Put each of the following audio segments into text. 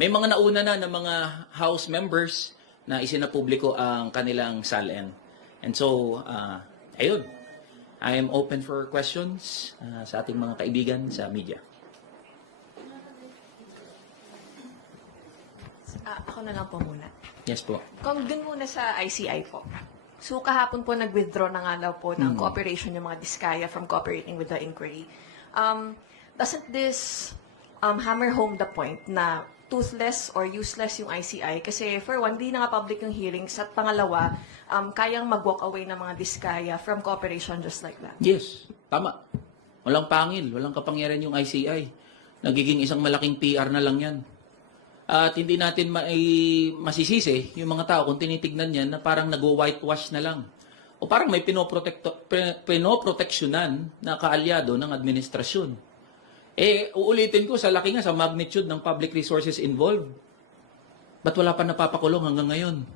may mga nauna na ng mga House members na isinapubliko ang kanilang SALN. And so, ayun, I am open for questions sa ating mga kaibigan sa media. Ako na lang po muna. Yes po. Kung dun muna sa ICI po. So kahapon po nag-withdraw na nga daw po ng cooperation yung mga Diskaya from cooperating with the inquiry. Doesn't this hammer home the point na toothless or useless yung ICI? Kasi for one, di na nga public yung hearings. At pangalawa, kayang mag-walk away ng mga Diskaya from cooperation just like that. Yes, tama. Walang pangil, walang kapangyarihan yung ICI. Nagiging isang malaking PR na lang yan. At hindi natin masisisi yung mga tao kung tinitignan yan na parang nag-whitewash na lang. O parang may pinoproteksyonan na kaalyado ng administrasyon. Uulitin ko, sa laki nga, sa magnitude ng public resources involved. Ba't wala pa napapakulong hanggang ngayon?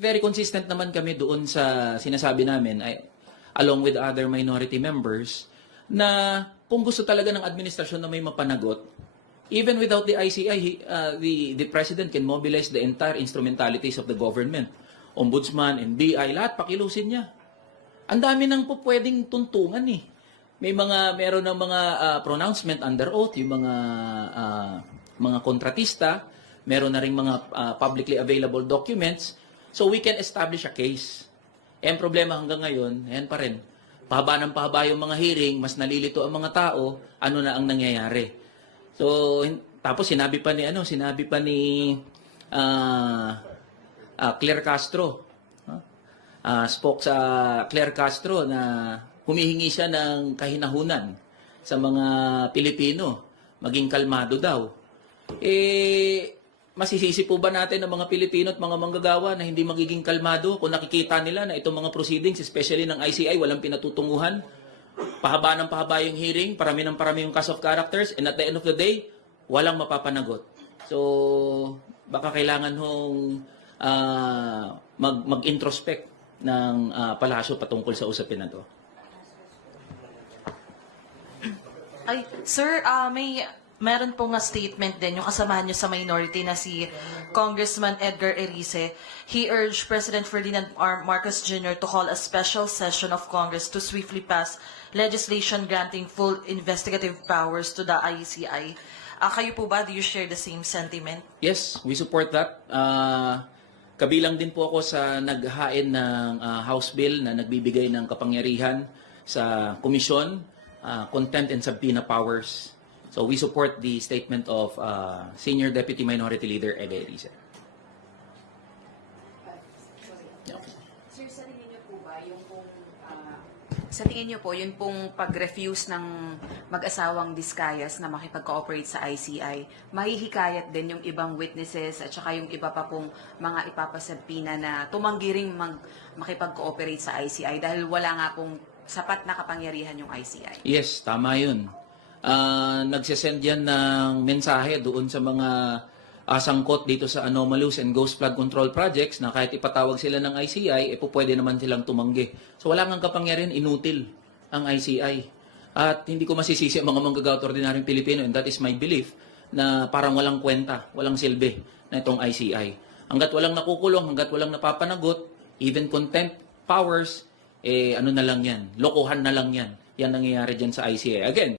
Very consistent naman kami doon sa sinasabi namin, along with other minority members, na kung gusto talaga ng administrasyon na may mapanagot, even without the ICI, the President can mobilize the entire instrumentalities of the government. Ombudsman, NBI, lahat pakilusin niya. Ang dami nang po pwedeng tuntungan eh. Meron ng mga pronouncement under oath, yung mga kontratista, meron na rin mga publicly available documents, so we can establish a case. Ang problema hanggang ngayon, ayan pa rin, pahaba ng pahaba yung mga hearing, mas nalilito ang mga tao, ano na ang nangyayari. So, tapos sinabi pa ni Claire Castro. Spoke sa Claire Castro na humihingi siya ng kahinahunan sa mga Pilipino, maging kalmado daw. Masisisi po ba natin ang mga Pilipino at mga manggagawa na hindi magiging kalmado kung nakikita nila na itong mga proceedings, especially ng ICI, walang pinatutunguhan? Pahaba ng pahaba yung hearing, parami ng parami yung cast of characters, and at the end of the day, walang mapapanagot. So, baka kailangan hong mag-introspect ng palasyo patungkol sa usapin na to. Sir, meron pong nga statement din yung kasamahan nyo sa minority na si Congressman Edgar Erice. He urged President Ferdinand R. Marcos Jr. to call a special session of Congress to swiftly pass legislation granting full investigative powers to the ICI. Kayo po ba, do you share the same sentiment? Yes, we support that. Kabilang din po ako sa naghain ng House Bill na nagbibigay ng kapangyarihan sa komisyon, contempt and subpoena powers. So we support the statement of Senior Deputy Minority Leader Ega Erice. Sir, sa tingin niyo po yung pong pag-refuse ng mag-asawang Diskayas na makipag-cooperate sa ICI, mahihikayat din yung ibang witnesses at saka yung iba pa pong mga ipapasabpina na tumanggi ring makipag-cooperate sa ICI dahil wala nga pong sapat na kapangyarihan yung ICI? Yes, tama yun. Nagsisend yan ng mensahe doon sa mga sangkot dito sa anomalous and ghost flood control projects na kahit ipatawag sila ng ICI, pwede naman silang tumanggi. So wala nga kapangyarihan, inutil ang ICI. At hindi ko masisisi ang mga manggagawa at ordinaryong Pilipino, and that is my belief, na parang walang kwenta, walang silbi na itong ICI. Hanggat walang nakukulong, hanggat walang napapanagot, even contempt powers, ano na lang yan, lokohan na lang yan. Yan nangyayari dyan sa ICI. Again,